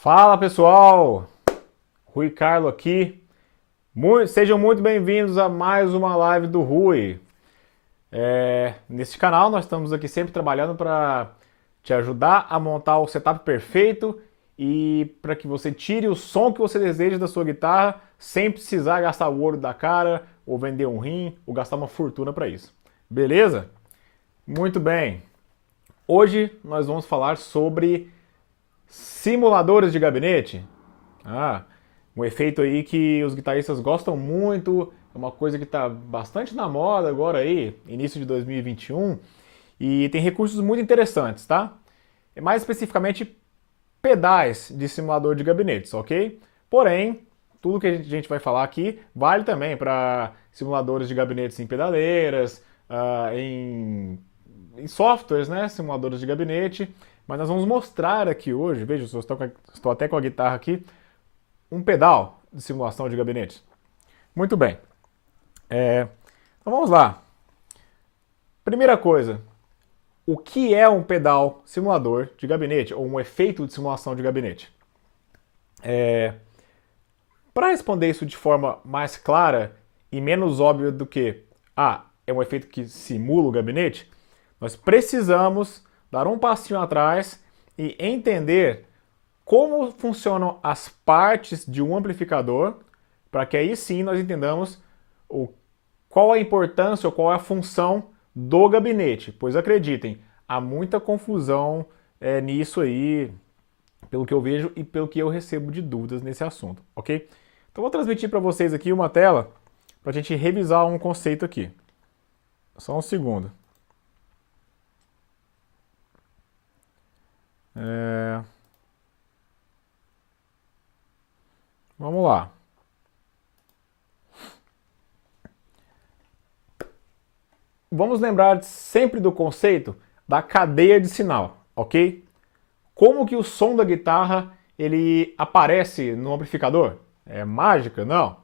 Fala pessoal, Rui Carlo aqui. Sejam muito bem-vindos a mais uma live do Rui. Neste canal nós estamos aqui sempre trabalhando para te ajudar a montar o setup perfeito e para que você tire o som que você deseja da sua guitarra sem precisar gastar o ouro da cara, ou vender um rim, ou gastar uma fortuna para isso. Beleza? Muito bem. Hoje nós vamos falar sobre simuladores de gabinete. Ah, um efeito aí que os guitarristas gostam muito, é uma coisa que está bastante na moda agora aí, início de 2021, e tem recursos muito interessantes, tá? Mais especificamente, pedais de simulador de gabinetes, ok? Porém, tudo que a gente vai falar aqui vale também para simuladores de gabinetes em pedaleiras, em softwares, né? Simuladores de gabinete. Mas nós vamos mostrar aqui hoje, veja, eu estou até com a guitarra aqui, um pedal de simulação de gabinete. Muito bem. Então vamos lá. Primeira coisa, o que é um pedal simulador de gabinete, ou um efeito de simulação de gabinete? Para responder isso de forma mais clara e menos óbvia do que, é um efeito que simula o gabinete, nós precisamos dar um passinho atrás e entender como funcionam as partes de um amplificador, para que aí sim nós entendamos qual a importância ou qual é a função do gabinete. Pois acreditem, há muita confusão nisso aí, pelo que eu vejo e pelo que eu recebo de dúvidas nesse assunto, ok? Então vou transmitir para vocês aqui uma tela para a gente revisar um conceito aqui. Só um segundo. Vamos lá. Vamos lembrar sempre do conceito da cadeia de sinal, ok? Como que o som da guitarra ele aparece no amplificador? É mágica? Não.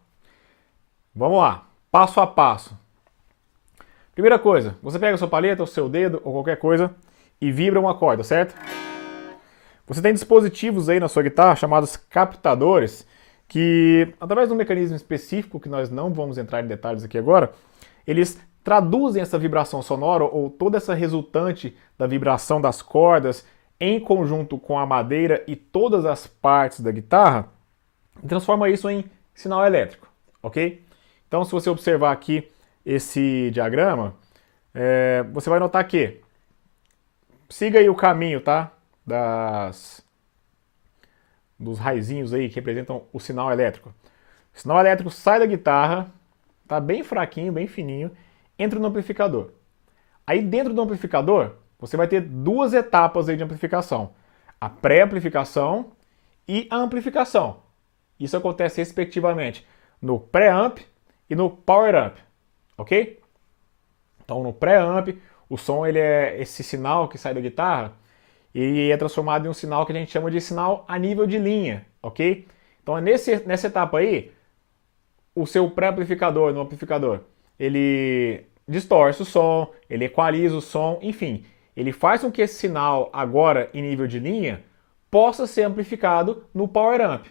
Vamos lá, passo a passo. Primeira coisa, você pega a sua palheta, o seu dedo ou qualquer coisa e vibra uma corda, certo? Você tem dispositivos aí na sua guitarra chamados captadores que, através de um mecanismo específico que nós não vamos entrar em detalhes aqui agora, eles traduzem essa vibração sonora ou toda essa resultante da vibração das cordas em conjunto com a madeira e todas as partes da guitarra e transforma isso em sinal elétrico, ok? Então, se você observar aqui esse diagrama, você vai notar que siga aí o caminho, tá? Dos raizinhos aí que representam o sinal elétrico. O sinal elétrico sai da guitarra, tá bem fraquinho, bem fininho, entra no amplificador. Aí dentro do amplificador, você vai ter duas etapas aí de amplificação. A pré-amplificação e a amplificação. Isso acontece respectivamente no pré-amp e no power-amp, ok? Então no pré-amp, o som ele é esse sinal que sai da guitarra, e é transformado em um sinal que a gente chama de sinal a nível de linha, ok? Então nessa etapa aí, o seu pré-amplificador no amplificador, ele distorce o som, ele equaliza o som, enfim, ele faz com que esse sinal agora em nível de linha possa ser amplificado no power amp,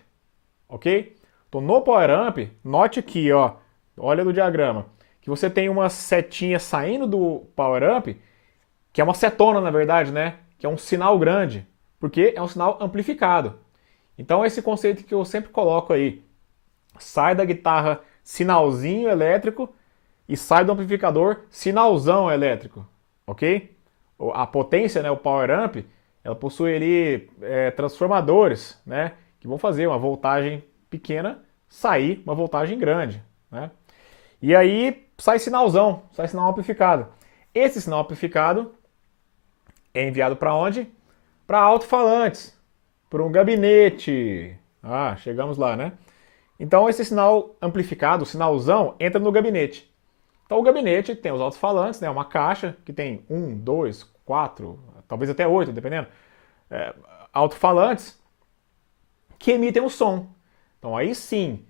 ok? Então no power amp, note aqui, ó, olha no diagrama, que você tem uma setinha saindo do power amp, que é uma setona na verdade, né? Que é um sinal grande, porque é um sinal amplificado. Então esse conceito que eu sempre coloco aí, sai da guitarra sinalzinho elétrico e sai do amplificador sinalzão elétrico, ok? A potência, né, o power amp, ela possui ali transformadores, né, que vão fazer uma voltagem pequena sair uma voltagem grande, né? E aí sai sinalzão, sai sinal amplificado. Esse sinal amplificado é enviado para onde? Para alto-falantes, para um gabinete. Chegamos lá, né? Então esse sinal amplificado, o sinalzão, entra no gabinete. Então o gabinete tem os alto-falantes, né? Uma caixa que tem 1, 2, 4, talvez até 8, dependendo. Alto-falantes que emitem o som. Então aí sim,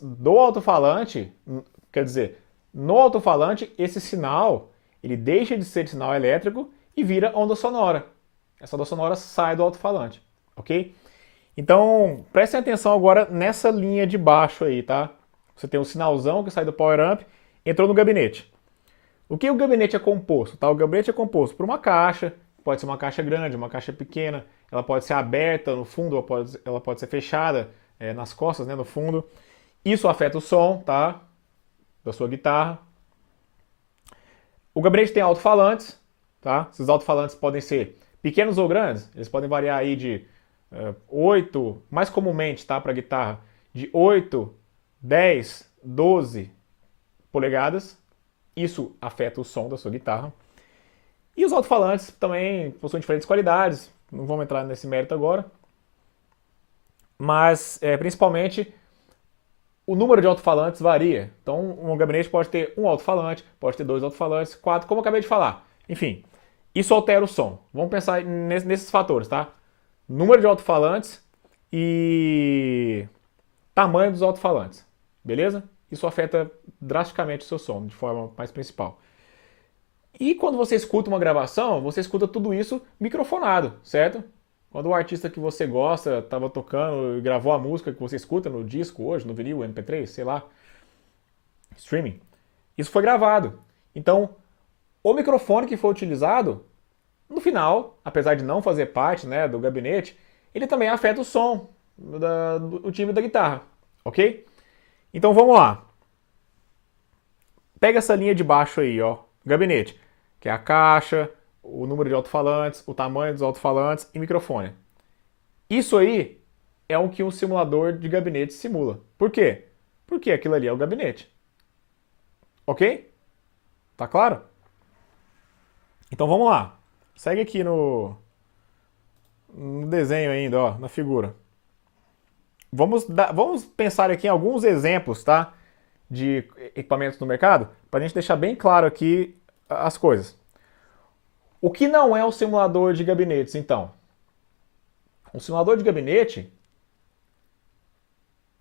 do alto-falante, quer dizer, no alto-falante esse sinal ele deixa de ser sinal elétrico e vira onda sonora. Essa onda sonora sai do alto-falante, ok? Então, prestem atenção agora nessa linha de baixo aí, tá? Você tem um sinalzão que sai do Power Amp, entrou no gabinete. O que o gabinete é composto? Tá? O gabinete é composto por uma caixa, pode ser uma caixa grande, uma caixa pequena, ela pode ser aberta no fundo, ela pode ser fechada nas costas, né, no fundo. Isso afeta o som, tá? Da sua guitarra. O gabinete tem alto-falantes, tá? Esses alto-falantes podem ser pequenos ou grandes, eles podem variar aí de 8, mais comumente, tá, para guitarra, de 8, 10, 12 polegadas. Isso afeta o som da sua guitarra. E os alto-falantes também possuem diferentes qualidades, não vamos entrar nesse mérito agora. Mas, principalmente, o número de alto-falantes varia. Então, um gabinete pode ter um alto-falante, pode ter dois alto-falantes, quatro, como eu acabei de falar. Enfim, isso altera o som. Vamos pensar nesses fatores, tá? Número de alto-falantes e tamanho dos alto-falantes, beleza? Isso afeta drasticamente o seu som, de forma mais principal. E quando você escuta uma gravação, você escuta tudo isso microfonado, certo? Quando o artista que você gosta estava tocando e gravou a música que você escuta no disco hoje, no vinil, MP3, sei lá, streaming, isso foi gravado. Então, o microfone que foi utilizado, no final, apesar de não fazer parte, né, do gabinete, ele também afeta o som do timbre da guitarra, ok? Então vamos lá. Pega essa linha de baixo aí, ó, gabinete, que é a caixa, o número de alto-falantes, o tamanho dos alto-falantes e microfone. Isso aí é o que um simulador de gabinete simula. Por quê? Porque aquilo ali é o gabinete. Ok? Tá claro? Então vamos lá. Segue aqui no desenho ainda, ó, na figura. Vamos pensar aqui em alguns exemplos, tá? De equipamentos no mercado, para a gente deixar bem claro aqui as coisas. O que não é um simulador de gabinetes, então? Um simulador de gabinete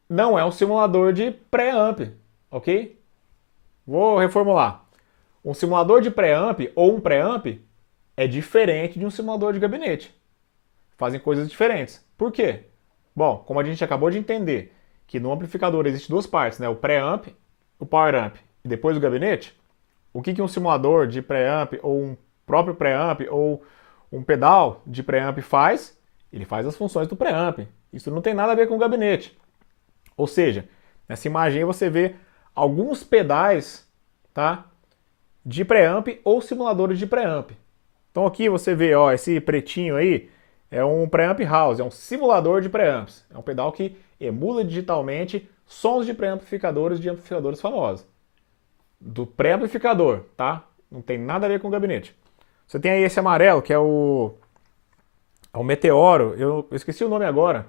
não é um simulador de pré-amp, ok? Vou reformular. Um simulador de pré-amp ou um pré-amp é diferente de um simulador de gabinete. Fazem coisas diferentes. Por quê? Bom, como a gente acabou de entender que no amplificador existe duas partes, né? O pré-amp, o power amp e depois o gabinete, o que um simulador de pré-amp ou um próprio pré-amp ou um pedal de pré-amp faz? Ele faz as funções do pré-amp. Isso não tem nada a ver com o gabinete. Ou seja, nessa imagem aí você vê alguns pedais, tá, de pré-amp ou simuladores de pré-amp. Então aqui você vê, ó, esse pretinho aí é um pré-amp house, é um simulador de pré-amps. É um pedal que emula digitalmente sons de pré-amplificadores de amplificadores famosos. Do pré-amplificador, tá? Não tem nada a ver com o gabinete. Você tem aí esse amarelo, que é o Meteoro. Eu esqueci o nome agora.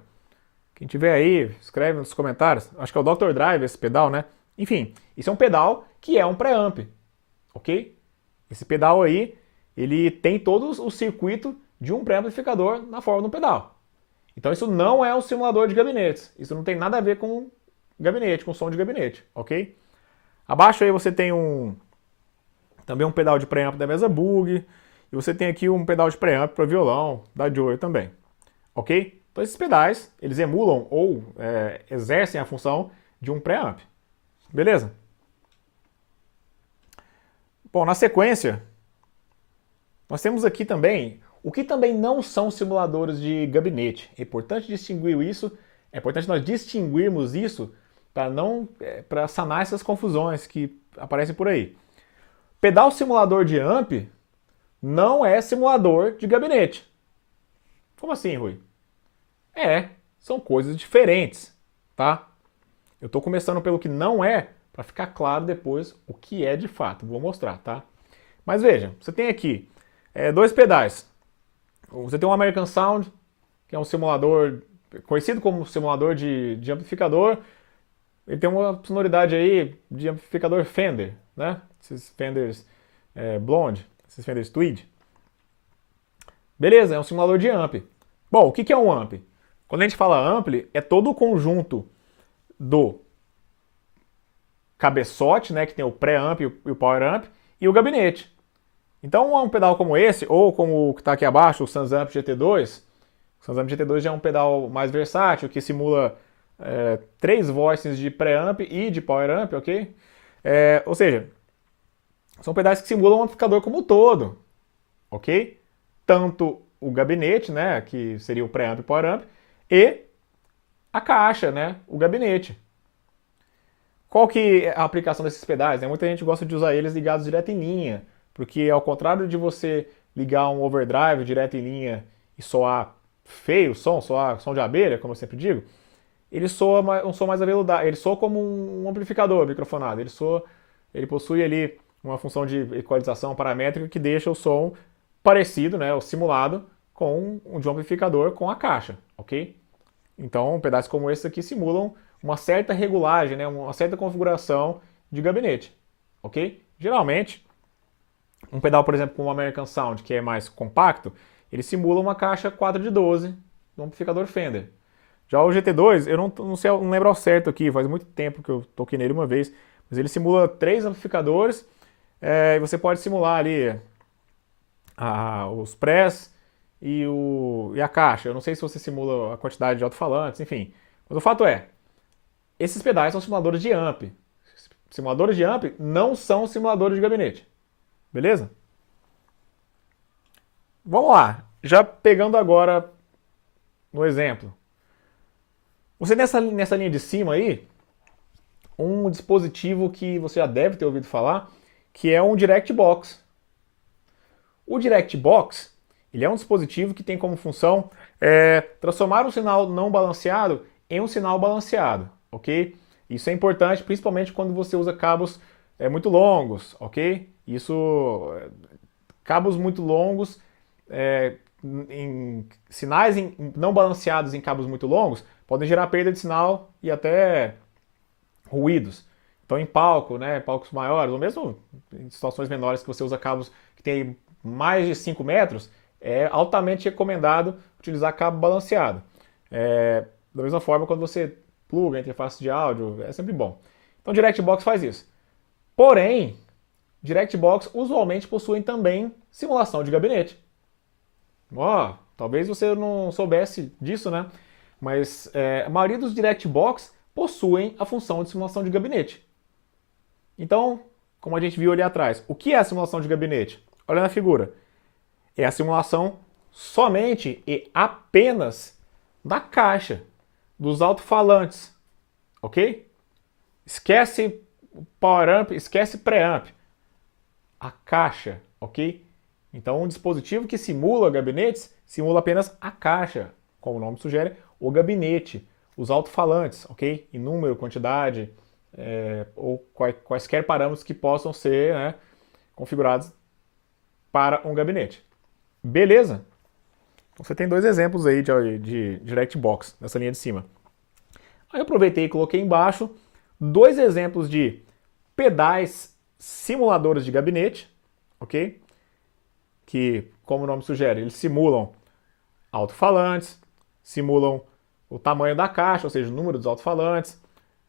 Quem tiver aí, escreve nos comentários. Acho que é o Dr. Drive esse pedal, né? Enfim, isso é um pedal que é um pré-amp, ok? Esse pedal aí, ele tem todo o circuito de um pré-amplificador na forma de um pedal. Então isso não é um simulador de gabinetes. Isso não tem nada a ver com gabinete, com som de gabinete, ok? Abaixo aí você tem também um pedal de preamp da Mesa Bug, e você tem aqui um pedal de preamp para violão da Joy também, ok? Então esses pedais, eles emulam ou exercem a função de um preamp, beleza? Bom, na sequência, nós temos aqui também o que também não são simuladores de gabinete. É importante distinguir isso, é importante nós distinguirmos isso para sanar essas confusões que aparecem por aí. Pedal simulador de amp não é simulador de gabinete. Como assim, Rui? São coisas diferentes, tá? Eu estou começando pelo que não é, para ficar claro depois o que é de fato. Vou mostrar, tá? Mas veja, você tem aqui dois pedais. Você tem um American Sound, que é um simulador conhecido como simulador de amplificador. Ele tem uma sonoridade aí de amplificador Fender, né? Esses Fenders Blonde, esses Fenders Tweed. Beleza, é um simulador de amp. Bom, o que é um amp? Quando a gente fala ampli, é todo o conjunto do cabeçote, né, que tem o pré-amp e o power amp, e o gabinete. Então um pedal como esse, ou como o que está aqui abaixo, o Sansamp GT2, O Sons Amp GT2 já é um pedal mais versátil, que simula 3 voices de preamp e de power amp, ok? Ou seja, são pedais que simulam o amplificador como um todo, ok? Tanto o gabinete, né, que seria o preamp e power amp, e a caixa, né, o gabinete. Qual que é a aplicação desses pedais? Né? Muita gente gosta de usar eles ligados direto em linha, porque ao contrário de você ligar um overdrive direto em linha e soar feio o som, soar som de abelha, como eu sempre digo, ele soa um som mais aveludado, ele soa como um amplificador microfonado, ele possui ali uma função de equalização paramétrica que deixa o som parecido, né, ou simulado com o de um amplificador com a caixa, ok? Então, pedais como esse aqui simulam uma certa regulagem, né, uma certa configuração de gabinete, ok? Geralmente, um pedal, por exemplo, como o American Sound, que é mais compacto, ele simula uma caixa 4 de 12 do amplificador Fender. Já o GT2, eu não sei, não lembro ao certo aqui, faz muito tempo que eu toquei nele uma vez, mas ele simula 3 amplificadores, e você pode simular ali os prés e a caixa. Eu não sei se você simula a quantidade de alto-falantes, enfim. Mas o fato é, esses pedais são simuladores de amp. Simuladores de amp não são simuladores de gabinete. Beleza? Vamos lá. Já pegando agora no exemplo. Você nessa linha de cima aí, um dispositivo que você já deve ter ouvido falar, que é um Direct Box. O Direct Box, ele é um dispositivo que tem como função transformar um sinal não balanceado em um sinal balanceado, ok? Isso é importante, principalmente quando você usa cabos muito longos, ok? Cabos muito longos, em sinais não balanceados em cabos muito longos, podem gerar perda de sinal e até ruídos. Então, em palco, né, palcos maiores, ou mesmo em situações menores que você usa cabos que tem mais de 5 metros, é altamente recomendado utilizar cabo balanceado. Da mesma forma, quando você pluga a interface de áudio, é sempre bom. Então, DirectBox faz isso. Porém, DirectBox usualmente possuem também simulação de gabinete. Talvez você não soubesse disso, né? Mas a maioria dos DirectBox possuem a função de simulação de gabinete. Então, como a gente viu ali atrás, o que é a simulação de gabinete? Olha na figura. É a simulação somente e apenas da caixa, dos alto-falantes, ok? Esquece power amp, esquece preamp. A caixa, ok? Então, um dispositivo que simula gabinetes simula apenas a caixa, como o nome sugere, o gabinete, os alto-falantes, ok? Em número, quantidade, ou quaisquer parâmetros que possam ser, né, configurados para um gabinete. Beleza? Então, você tem 2 exemplos aí de DirectBox nessa linha de cima. Aí eu aproveitei e coloquei embaixo 2 exemplos de pedais simuladores de gabinete, ok? Que, como o nome sugere, eles simulam alto-falantes, simulam o tamanho da caixa, ou seja, o número dos alto-falantes,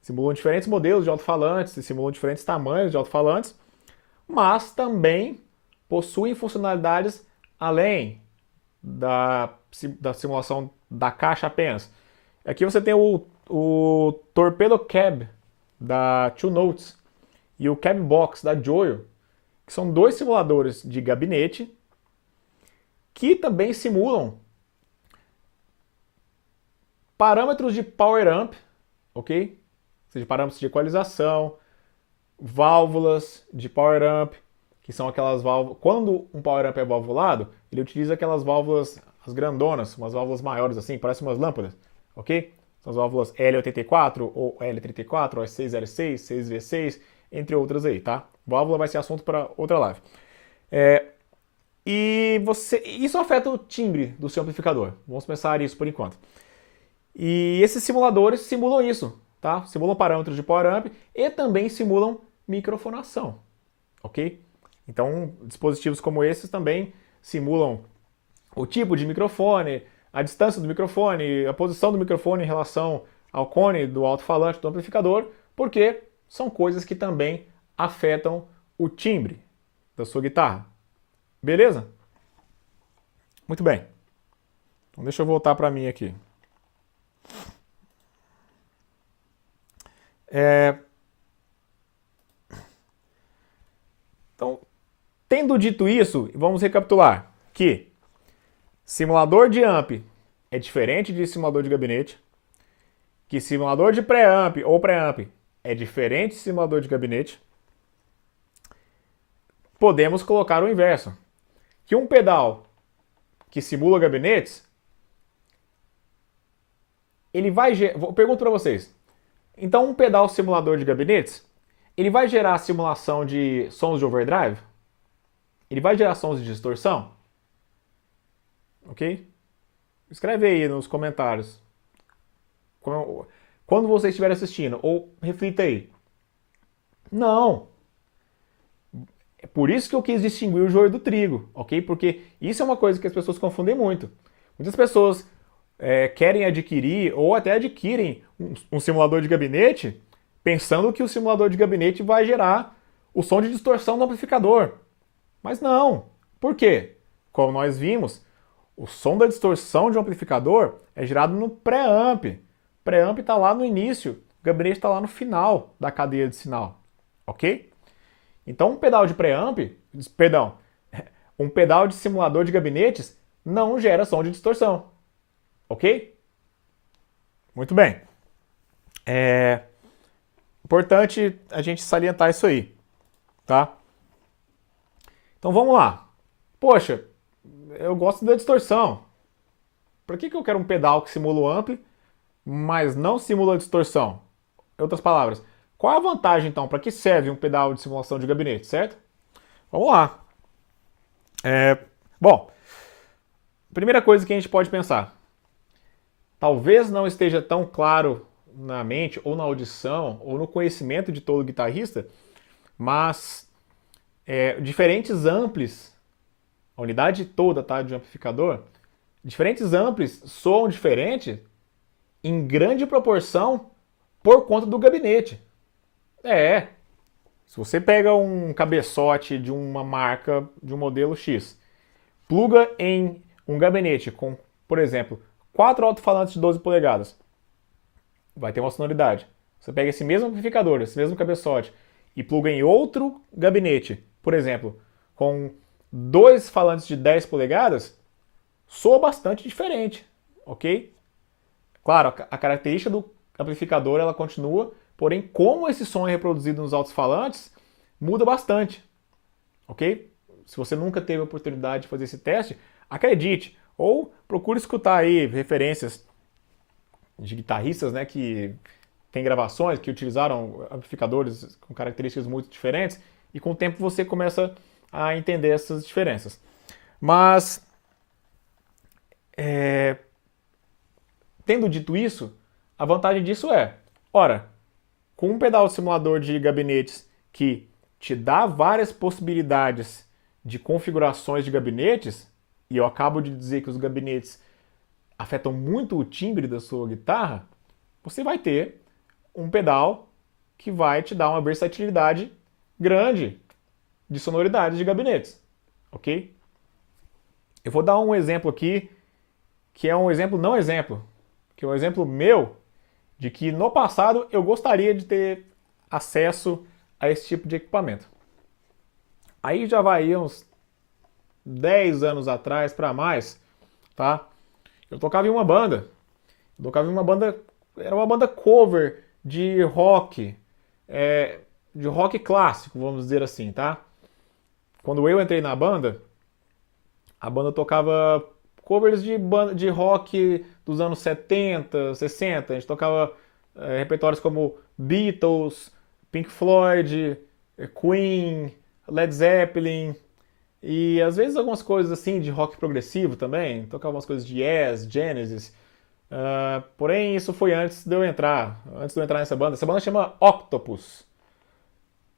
simulam diferentes modelos de alto-falantes, simulam diferentes tamanhos de alto-falantes, mas também possuem funcionalidades além da simulação da caixa apenas. Aqui você tem o Torpedo Cab da Two Notes e o Cab Box da Joyo, que são 2 simuladores de gabinete que também simulam parâmetros de power amp, ok? Ou seja, parâmetros de equalização, válvulas de power amp, que são aquelas válvulas. Quando um power amp é valvulado, ele utiliza aquelas válvulas, as grandonas, umas válvulas maiores assim, parecem umas lâmpadas, ok? São as válvulas L84 ou L34, ou S6L6, 6V6, entre outras aí, tá? Válvula vai ser assunto para outra live. Isso afeta o timbre do seu amplificador. Vamos pensar isso por enquanto. E esses simuladores simulam isso, tá? Simulam parâmetros de power amp e também simulam microfonação, ok? Então, dispositivos como esses também simulam o tipo de microfone, a distância do microfone, a posição do microfone em relação ao cone do alto-falante do amplificador, porque são coisas que também afetam o timbre da sua guitarra. Beleza? Muito bem. Então deixa eu voltar para mim aqui. Então, tendo dito isso, vamos recapitular que simulador de amp é diferente de simulador de gabinete, que simulador de pré-amp ou pré-amp é diferente de simulador de gabinete. Podemos colocar o inverso, que um pedal que simula gabinetes, ele vai... Pergunto para vocês, então um pedal simulador de gabinetes, ele vai gerar simulação de sons de overdrive? Ele vai gerar sons de distorção? Ok? Escreve aí nos comentários. Quando você estiver assistindo, ou reflita aí. Não. É por isso que eu quis distinguir o joio do trigo, ok? Porque isso é uma coisa que as pessoas confundem muito. Muitas pessoas querem adquirir ou até adquirem um simulador de gabinete pensando que o simulador de gabinete vai gerar o som de distorção do amplificador. Mas não. Por quê? Como nós vimos, o som da distorção de um amplificador é gerado no pré-amp. O pré-amp está lá no início, o gabinete está lá no final da cadeia de sinal. Ok? Então um pedal de pré-amp, perdão, um pedal de simulador de gabinetes não gera som de distorção. Ok? Muito bem. É importante a gente salientar isso aí, tá? Então vamos lá. Poxa, eu gosto da distorção. Por que eu quero um pedal que simula o amp, mas não simula a distorção? Em outras palavras, qual é a vantagem então? Para que serve um pedal de simulação de gabinete, certo? Vamos lá. Bom, primeira coisa que a gente pode pensar. Talvez não esteja tão claro na mente, ou na audição, ou no conhecimento de todo guitarrista, mas diferentes amplis, a unidade toda, tá, de um amplificador, diferentes amplis soam diferente em grande proporção por conta do gabinete. Se você pega um cabeçote de uma marca, de um modelo X, pluga em um gabinete com, por exemplo, 4 alto-falantes de 12 polegadas, vai ter uma sonoridade. Você pega esse mesmo amplificador, esse mesmo cabeçote, e pluga em outro gabinete, por exemplo, com 2 falantes de 10 polegadas, soa bastante diferente, ok? Claro, a característica do amplificador ela continua, porém como esse som é reproduzido nos alto-falantes, muda bastante, ok? Se você nunca teve a oportunidade de fazer esse teste, acredite, ou procure escutar aí referências de guitarristas, né, que tem gravações que utilizaram amplificadores com características muito diferentes, e com o tempo você começa a entender essas diferenças. Mas, tendo dito isso, a vantagem disso ora, com um pedal simulador de gabinetes que te dá várias possibilidades de configurações de gabinetes, e eu acabo de dizer que os gabinetes afetam muito o timbre da sua guitarra, você vai ter um pedal que vai te dar uma versatilidade grande de sonoridades de gabinetes, ok? Eu vou dar um exemplo aqui, que é um exemplo não exemplo, que é um exemplo meu, de que no passado eu gostaria de ter acesso a esse tipo de equipamento. Aí já vai uns 10 anos atrás para mais, tá? Eu tocava em uma banda. Era uma banda cover de rock, de rock clássico, vamos dizer assim, tá? Quando eu entrei na banda, a banda tocava covers de rock dos anos 70, 60. A gente tocava repertórios como Beatles, Pink Floyd, Queen, Led Zeppelin, e às vezes algumas coisas assim de rock progressivo também. Tocava algumas coisas de Yes, Genesis. Porém, isso foi antes de eu entrar nessa banda. Essa banda chama Octopus.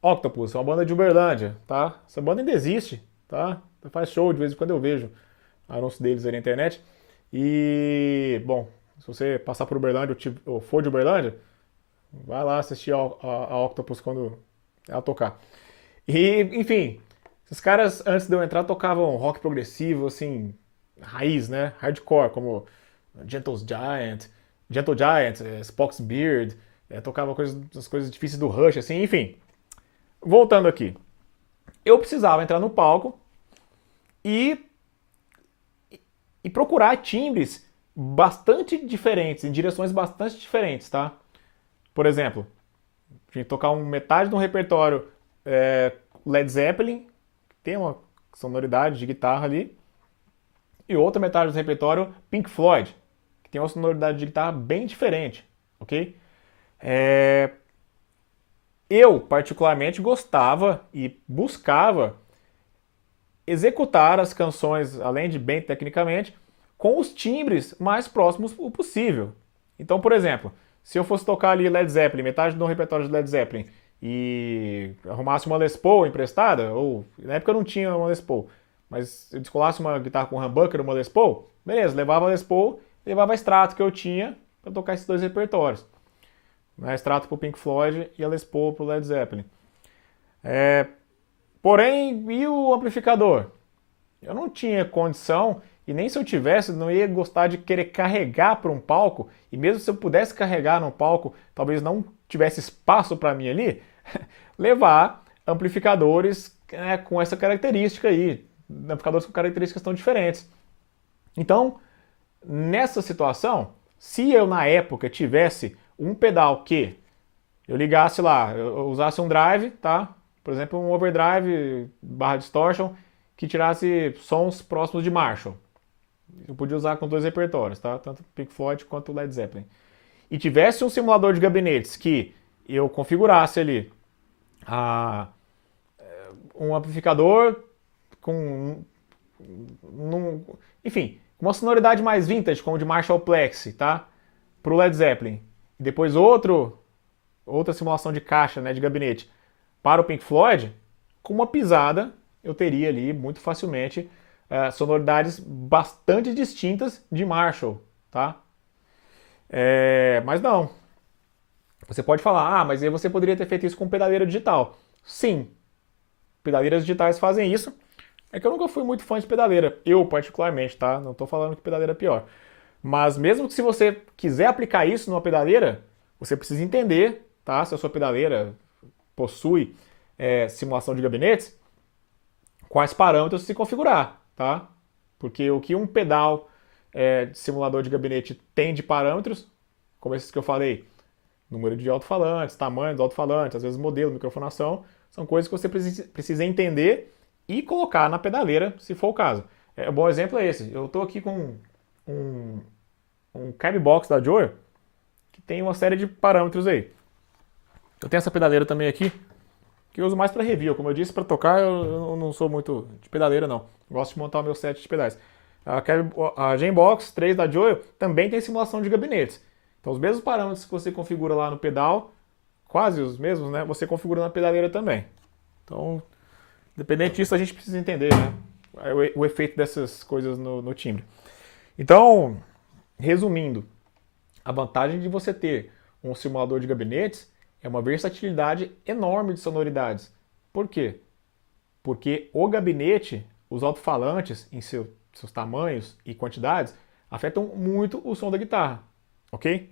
Octopus, é uma banda de Uberlândia, tá? Essa banda ainda existe, tá? Faz show, de vez em quando eu vejo anúncio deles aí na internet. E, bom, se você passar por Uberlândia ou for de Uberlândia, vai lá assistir a Octopus quando ela tocar. E, enfim, esses caras, antes de eu entrar, tocavam rock progressivo, assim, raiz, né? Hardcore, como Gentle Giant, Spock's Beard, tocava as coisas difíceis do Rush, assim, enfim. Voltando aqui. Eu precisava entrar no palco e, e procurar timbres bastante diferentes, em direções bastante diferentes, tá? Por exemplo, tinha que tocar metade de um repertório Led Zeppelin, que tem uma sonoridade de guitarra ali, e outra metade do repertório Pink Floyd, que tem uma sonoridade de guitarra bem diferente, ok? Eu, particularmente, gostava e buscava executar as canções, além de bem tecnicamente, com os timbres mais próximos o possível. Então, por exemplo, se eu fosse tocar ali Led Zeppelin, metade do repertório de Led Zeppelin, e arrumasse uma Les Paul emprestada, ou na época eu não tinha uma Les Paul, mas eu descolasse uma guitarra com humbucker, uma Les Paul, beleza, levava a Les Paul, levava a Strato que eu tinha para tocar esses dois repertórios. A Strato pro Pink Floyd e a Les Paul pro Led Zeppelin. Porém, e o amplificador? Eu não tinha condição, e nem se eu tivesse, não ia gostar de querer carregar para um palco, e mesmo se eu pudesse carregar no palco, talvez não tivesse espaço para mim ali, levar amplificadores com essa característica aí, amplificadores com características tão diferentes. Então, nessa situação, se eu na época tivesse um pedal que eu ligasse lá, eu usasse um drive, tá? Por exemplo, um overdrive barra distortion que tirasse sons próximos de Marshall. Eu podia usar com dois repertórios, tá? Tanto Pink Floyd quanto Led Zeppelin. E tivesse um simulador de gabinetes que eu configurasse ali um amplificador com enfim, uma sonoridade mais vintage, como o de Marshall Plexi, tá? Pro Led Zeppelin. E depois outra simulação de caixa, né, de gabinete para o Pink Floyd, com uma pisada eu teria ali muito facilmente sonoridades bastante distintas de Marshall, tá? Mas não. Você pode falar, mas aí você poderia ter feito isso com pedaleira digital. Sim, pedaleiras digitais fazem isso. É que eu nunca fui muito fã de pedaleira, eu particularmente, tá? Não tô falando que pedaleira é pior. Mas mesmo que se você quiser aplicar isso numa pedaleira, você precisa entender, tá? Se a sua pedaleira possui simulação de gabinetes, quais parâmetros se configurar, tá? Porque o que um pedal de simulador de gabinete tem de parâmetros, como esses que eu falei, número de alto-falantes, tamanho dos alto-falantes, às vezes modelo, microfonação, são coisas que você precisa entender e colocar na pedaleira, se for o caso. Um bom exemplo é esse. Eu estou aqui com um Cab Box da Joy, que tem uma série de parâmetros aí. Eu tenho essa pedaleira também aqui, que eu uso mais para review. Como eu disse, para tocar eu não sou muito de pedaleira, não. Gosto de montar o meu set de pedais. A Jambox 3 da Joy também tem simulação de gabinetes. Então os mesmos parâmetros que você configura lá no pedal, quase os mesmos, né? Você configura na pedaleira também. Então, independente disso, a gente precisa entender, né? O efeito dessas coisas no timbre. Então, resumindo, a vantagem de você ter um simulador de gabinetes é uma versatilidade enorme de sonoridades. Por quê? Porque o gabinete, os alto-falantes em seus tamanhos e quantidades, afetam muito o som da guitarra, ok?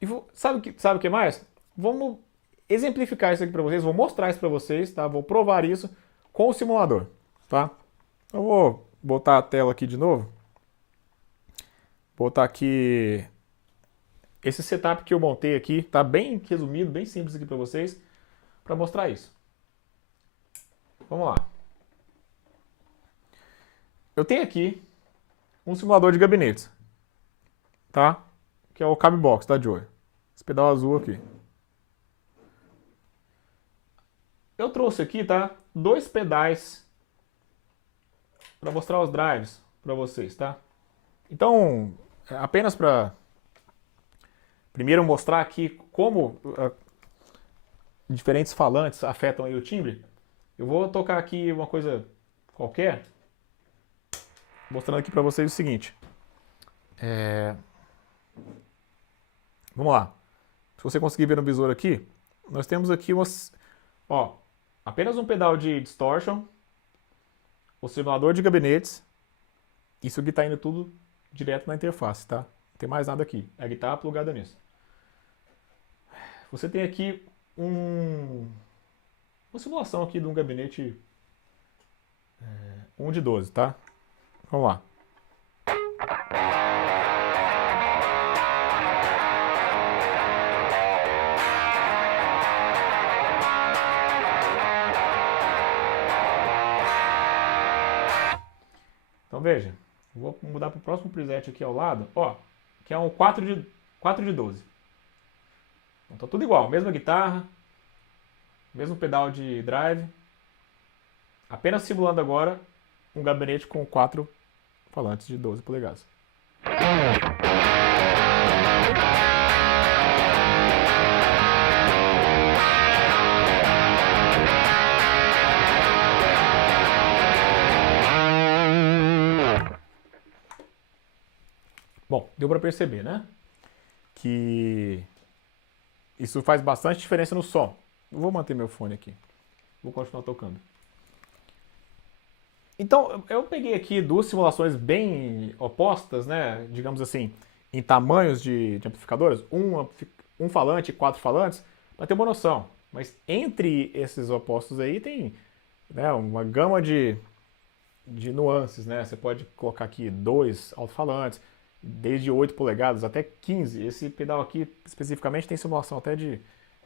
E sabe o que mais? Vamos exemplificar isso aqui para vocês, vou mostrar isso para vocês, tá? Vou provar isso com o simulador, tá? Eu vou botar a tela aqui de novo. Botar aqui esse setup que eu montei aqui, tá bem resumido, bem simples aqui para vocês, para mostrar isso. Vamos lá. Eu tenho aqui um simulador de gabinetes, tá? Que é o Cab Box da Joy. Esse pedal azul aqui. Eu trouxe aqui, tá? 2 pedais para mostrar os drives para vocês, tá? Então, apenas para primeiro mostrar aqui como diferentes falantes afetam aí o timbre, eu vou tocar aqui uma coisa qualquer, mostrando aqui para vocês o seguinte. Vamos lá. Se você conseguir ver no visor aqui, nós temos aqui apenas um pedal de distortion, o simulador de gabinetes Isso aqui está indo tudo direto na interface, tá? Não tem mais nada aqui. A guitarra plugada nisso. Você tem aqui uma simulação aqui de um gabinete 1 de 12, tá? Vamos lá. Então veja, vou mudar para o próximo preset aqui ao lado, ó, que é um 4 de 12. Então tá tudo igual, mesma guitarra, mesmo pedal de drive, apenas simulando agora um gabinete com 4 falantes de 12 polegadas. Bom, deu para perceber, né? Que isso faz bastante diferença no som. Vou manter meu fone aqui. Vou continuar tocando. Então, eu peguei aqui duas simulações bem opostas, né? Digamos assim, em tamanhos de amplificadores. Um falante e 4 falantes, para ter uma noção. Mas entre esses opostos aí tem, né, uma gama de nuances, né? Você pode colocar aqui 2 alto-falantes, desde 8 polegadas até 15. Esse pedal aqui, especificamente, tem simulação até de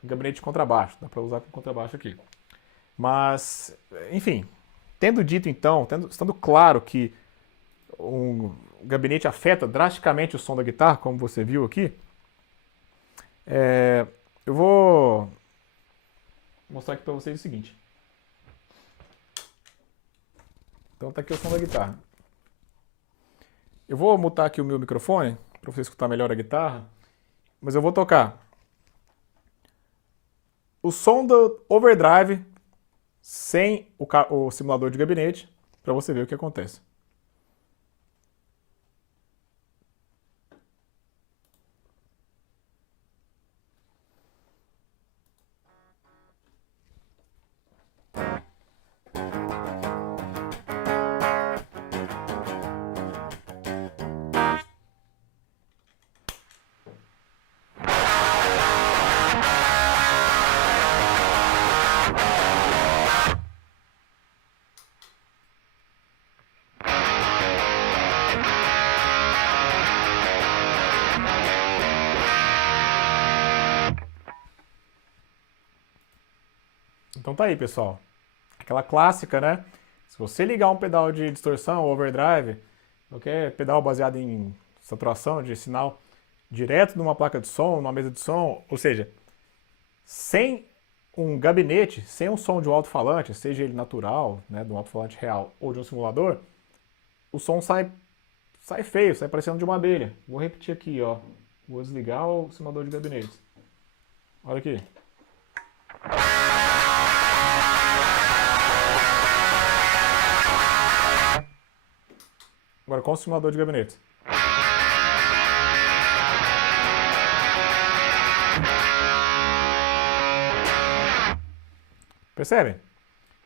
gabinete de contrabaixo. Dá para usar com contrabaixo aqui. Mas, enfim, tendo dito então, estando claro que um gabinete afeta drasticamente o som da guitarra, como você viu aqui, eu vou mostrar aqui para vocês o seguinte. Então tá aqui o som da guitarra. Eu vou mutar aqui o meu microfone para você escutar melhor a guitarra, mas eu vou tocar o som do overdrive sem o simulador de gabinete para você ver o que acontece. Então tá aí, pessoal. Aquela clássica, né? Se você ligar um pedal de distorção, overdrive, qualquer pedal baseado em saturação de sinal direto numa placa de som, numa mesa de som, ou seja, sem um gabinete, sem um som de um alto-falante, seja ele natural, né, de um alto-falante real ou de um simulador, o som sai feio, sai parecendo de uma abelha. Vou repetir aqui, ó. Vou desligar o simulador de gabinetes. Olha aqui. Agora com o simulador de gabinete. Percebem?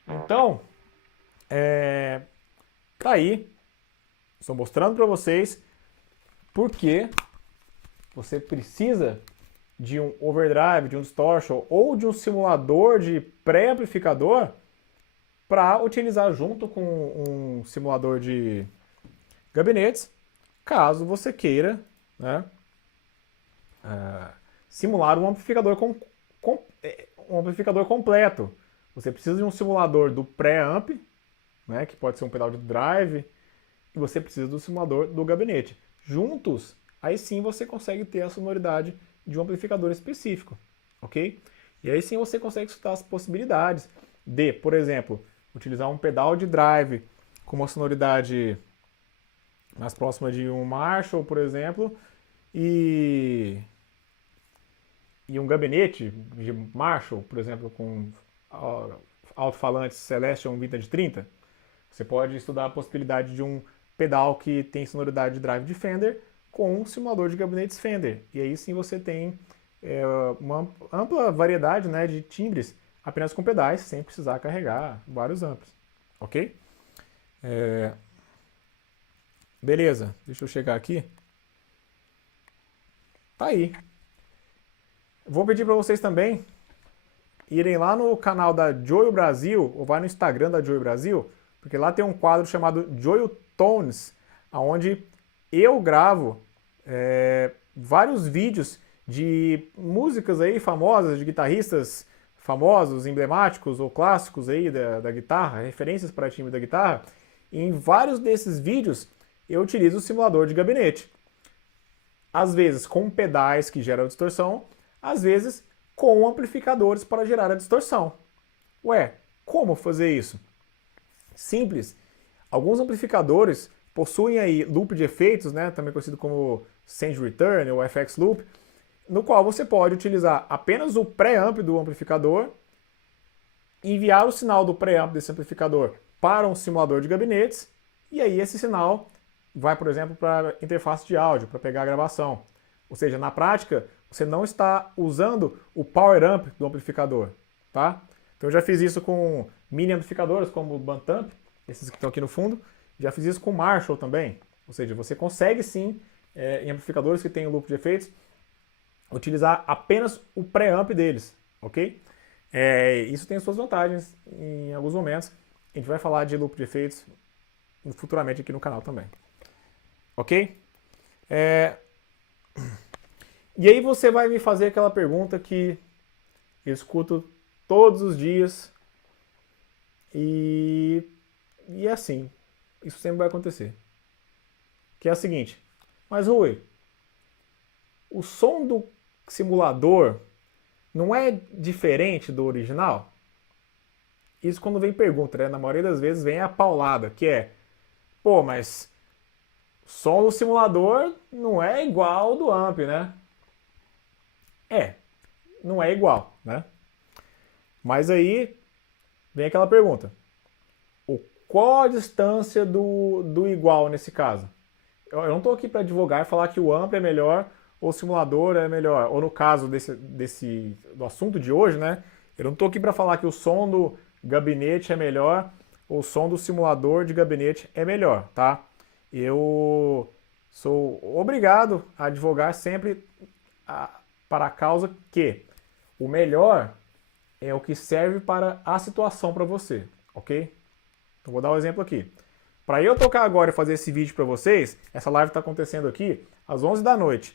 Então, tá aí. Estou mostrando para vocês porque você precisa de um overdrive, de um distortion ou de um simulador de pré-amplificador para utilizar junto com um simulador de gabinetes, caso você queira, né, simular um amplificador completo. Você precisa de um simulador do pré-amp, né, que pode ser um pedal de drive, e você precisa do simulador do gabinete. Juntos, aí sim você consegue ter a sonoridade de um amplificador específico, ok? E aí sim você consegue escutar as possibilidades de, por exemplo, utilizar um pedal de drive com uma sonoridade mais próxima de um Marshall, por exemplo, e um gabinete de Marshall, por exemplo, com alto-falantes Celestion Vintage 30, você pode estudar a possibilidade de um pedal que tem sonoridade de drive de Fender com um simulador de gabinetes Fender. E aí sim você tem uma ampla variedade, né, de timbres apenas com pedais, sem precisar carregar vários amplos, ok? Beleza, deixa eu chegar aqui. Tá aí. Vou pedir para vocês também irem lá no canal da Joio Brasil, ou vai no Instagram da Joio Brasil, porque lá tem um quadro chamado Joio Tones, onde eu gravo vários vídeos de músicas aí famosas, de guitarristas famosos, emblemáticos ou clássicos aí da guitarra, referências para time da guitarra. E em vários desses vídeos eu utilizo o simulador de gabinete. Às vezes com pedais que geram distorção, às vezes com amplificadores para gerar a distorção. Ué, como fazer isso? Simples. Alguns amplificadores possuem aí loop de efeitos, né, também conhecido como Send Return ou FX Loop, no qual você pode utilizar apenas o pré-amp do amplificador, enviar o sinal do pré-amp desse amplificador para um simulador de gabinetes, e aí esse sinal vai, por exemplo, para a interface de áudio, para pegar a gravação. Ou seja, na prática, você não está usando o power amp do amplificador, tá? Então eu já fiz isso com mini amplificadores como o Bantamp, esses que estão aqui no fundo. Já fiz isso com Marshall também. Ou seja, você consegue sim, em amplificadores que têm o loop de efeitos, utilizar apenas o pré-amp deles, ok? Isso tem suas vantagens em alguns momentos. A gente vai falar de loop de efeitos futuramente aqui no canal também. Ok? E aí você vai me fazer aquela pergunta que eu escuto todos os dias e é assim, isso sempre vai acontecer. Que é a seguinte, mas Rui, o som do simulador não é diferente do original? Isso quando vem pergunta, né? Na maioria das vezes vem a paulada, que é, pô, mas o som do simulador não é igual ao do amp, né? Não é igual, né? Mas aí vem aquela pergunta, qual a distância do igual nesse caso? Eu não estou aqui para advogar e falar que o amp é melhor ou o simulador é melhor. Ou no caso do assunto de hoje, né? Eu não estou aqui para falar que o som do gabinete é melhor ou o som do simulador de gabinete é melhor, tá? Eu sou obrigado a advogar sempre para a causa que o melhor é o que serve para a situação para você, ok? Então vou dar um exemplo aqui. Para eu tocar agora e fazer esse vídeo para vocês, essa live está acontecendo aqui às 11 da noite.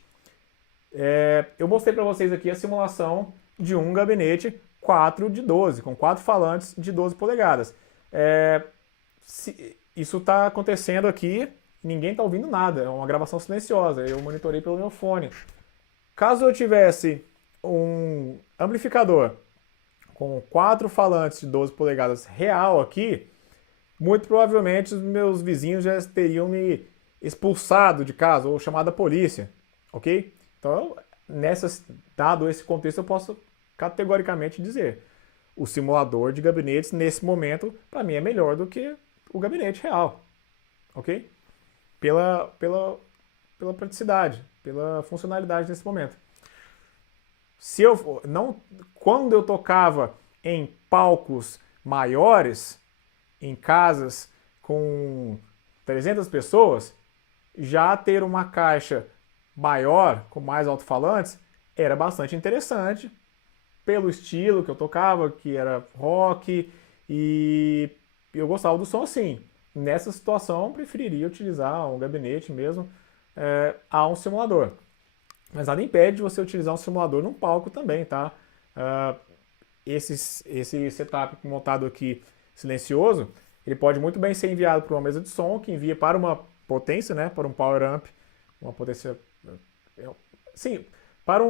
Eu mostrei para vocês aqui a simulação de um gabinete 4 de 12, com 4 falantes de 12 polegadas. Isso está acontecendo aqui, ninguém está ouvindo nada, é uma gravação silenciosa, eu monitorei pelo meu fone. Caso eu tivesse um amplificador com 4 falantes de 12 polegadas real aqui, muito provavelmente os meus vizinhos já teriam me expulsado de casa ou chamado a polícia, ok? Então, dado esse contexto, eu posso categoricamente dizer, o simulador de gabinetes, nesse momento, para mim é melhor do que o gabinete real, ok? Pela praticidade, pela funcionalidade nesse momento. Quando eu tocava em palcos maiores, em casas com 300 pessoas, já ter uma caixa maior, com mais alto-falantes, era bastante interessante, pelo estilo que eu tocava, que era rock, e eu gostava do som assim. Nessa situação, eu preferiria utilizar um gabinete mesmo a um simulador. Mas nada impede de você utilizar um simulador num palco também, tá? Esse setup montado aqui silencioso, ele pode muito bem ser enviado para uma mesa de som que envia para uma potência, né? Para um power amp, uma potência... Sim, para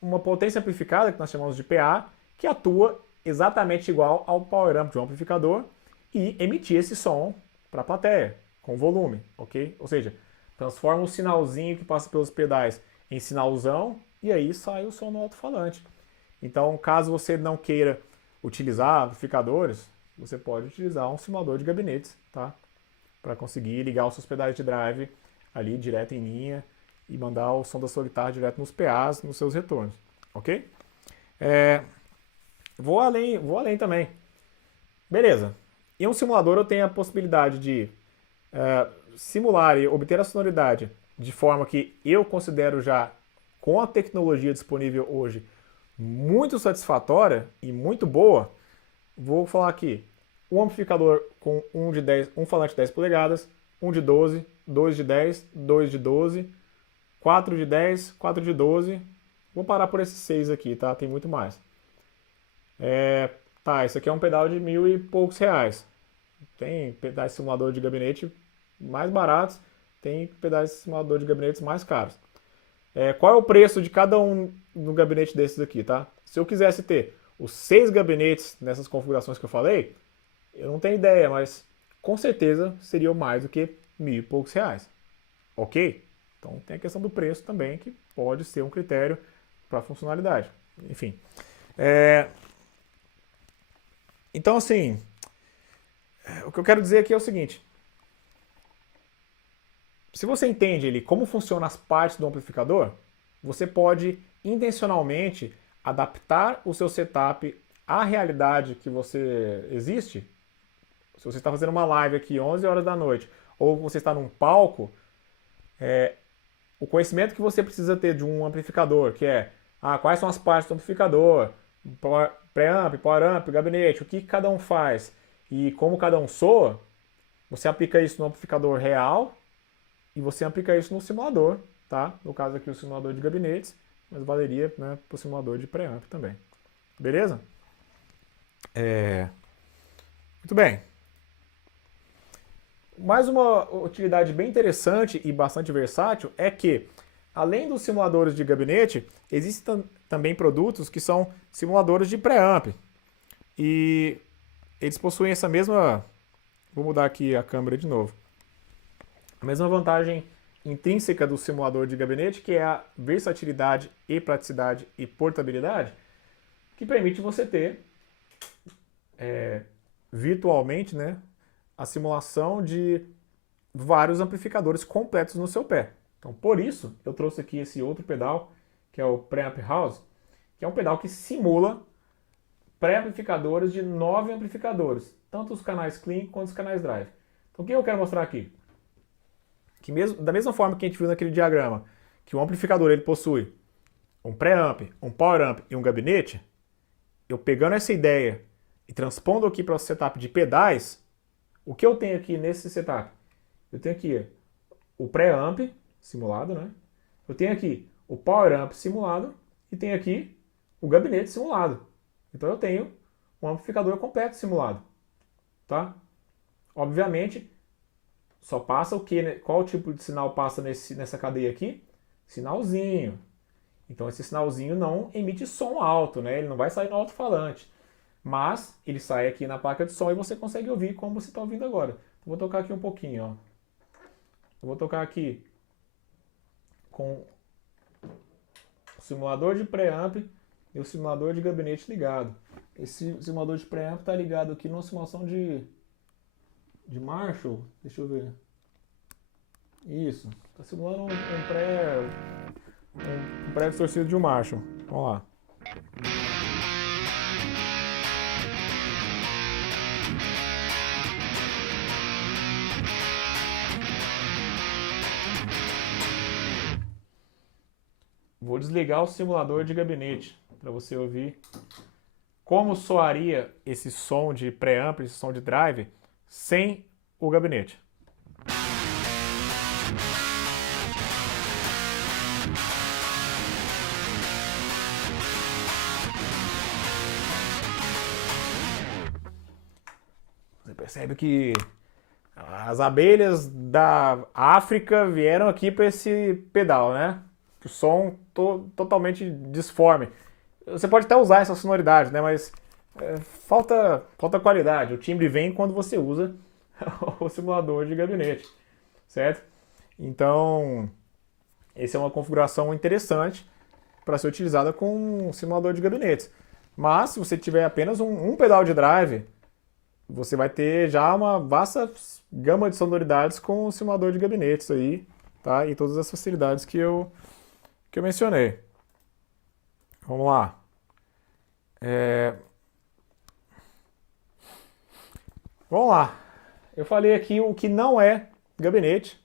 uma potência amplificada, que nós chamamos de PA, que atua exatamente igual ao power amp de um amplificador e emitir esse som para a plateia, com volume, ok? Ou seja, transforma o sinalzinho que passa pelos pedais em sinalzão e aí sai o som no alto-falante. Então, caso você não queira utilizar amplificadores, você pode utilizar um simulador de gabinetes, tá? Para conseguir ligar os seus pedais de drive ali direto em linha e mandar o som da sua guitarra direto nos PAs, nos seus retornos, ok? Vou além também. Beleza. Em um simulador eu tenho a possibilidade de simular e obter a sonoridade de forma que eu considero já, com a tecnologia disponível hoje, muito satisfatória e muito boa, vou falar aqui, um amplificador com um falante de 10 polegadas, um de 12, dois de 10, dois de 12, 4 de 10, 4 de 12. Vou parar por esses 6 aqui, tá? Tem muito mais. Tá, esse aqui é um pedal de mil e poucos reais. Tem pedais de simulador de gabinete mais baratos, tem pedais de simulador de gabinetes mais caros. Qual é o preço de cada um no gabinete desses aqui, tá? Se eu quisesse ter os 6 gabinetes nessas configurações que eu falei, eu não tenho ideia, mas com certeza seria mais do que mil e poucos reais. Ok? Então tem a questão do preço também, que pode ser um critério para funcionalidade. Enfim. Então, assim, o que eu quero dizer aqui é o seguinte. Se você entende ele como funcionam as partes do amplificador, você pode intencionalmente adaptar o seu setup à realidade que você existe. Se você está fazendo uma live aqui 11 horas da noite, ou você está num palco, o conhecimento que você precisa ter de um amplificador, que é quais são as partes do amplificador, preamp, power amp, gabinete, o que cada um faz e como cada um soa, você aplica isso no amplificador real e você aplica isso no simulador, tá? No caso aqui o simulador de gabinetes, mas valeria, né, para o simulador de preamp também. Beleza? Muito bem. Mais uma utilidade bem interessante e bastante versátil é que, além dos simuladores de gabinete, existem também produtos que são simuladores de preamp. E eles possuem essa mesma... Vou mudar aqui a câmera de novo. A mesma vantagem intrínseca do simulador de gabinete, que é a versatilidade e praticidade e portabilidade, que permite você ter virtualmente, né, a simulação de vários amplificadores completos no seu pé. Então, por isso, eu trouxe aqui esse outro pedal, que é o Preamp House, que é um pedal que simula pré-amplificadores de 9 amplificadores, tanto os canais clean quanto os canais drive. Então, o que eu quero mostrar aqui? Que da mesma forma que a gente viu naquele diagrama, que o amplificador ele possui um preamp, um power amp e um gabinete, eu pegando essa ideia e transpondo aqui para o setup de pedais, o que eu tenho aqui nesse setup? Eu tenho aqui o preamp simulado, né? Eu tenho aqui o power amp simulado e tenho aqui o gabinete simulado. Então eu tenho um amplificador completo simulado, tá? Obviamente, só passa o que, né? Qual tipo de sinal passa nessa cadeia aqui? Sinalzinho. Então esse sinalzinho não emite som alto, né? Ele não vai sair no alto-falante. Mas ele sai aqui na placa de som e você consegue ouvir como você está ouvindo agora. Eu vou tocar aqui um pouquinho, ó. Eu vou tocar aqui com o simulador de preamp e o simulador de gabinete ligado. Esse simulador de preamp está ligado aqui numa simulação de Marshall. Deixa eu ver. Isso. Está simulando um pré distorcido de um Marshall. Vamos lá. Vou desligar o simulador de gabinete para você ouvir como soaria esse som de preamp, esse som de drive, sem o gabinete. Você percebe que as abelhas da África vieram aqui para esse pedal, né? O som totalmente disforme. Você pode até usar essa sonoridade, né? Mas falta qualidade. O timbre vem quando você usa o simulador de gabinete, certo? Então, essa é uma configuração interessante para ser utilizada com um simulador de gabinetes. Mas, se você tiver apenas um pedal de drive, você vai ter já uma vasta gama de sonoridades com o simulador de gabinetes aí, tá? E todas as facilidades que eu mencionei. Vamos lá. Vamos lá. Eu falei aqui o que não é gabinete.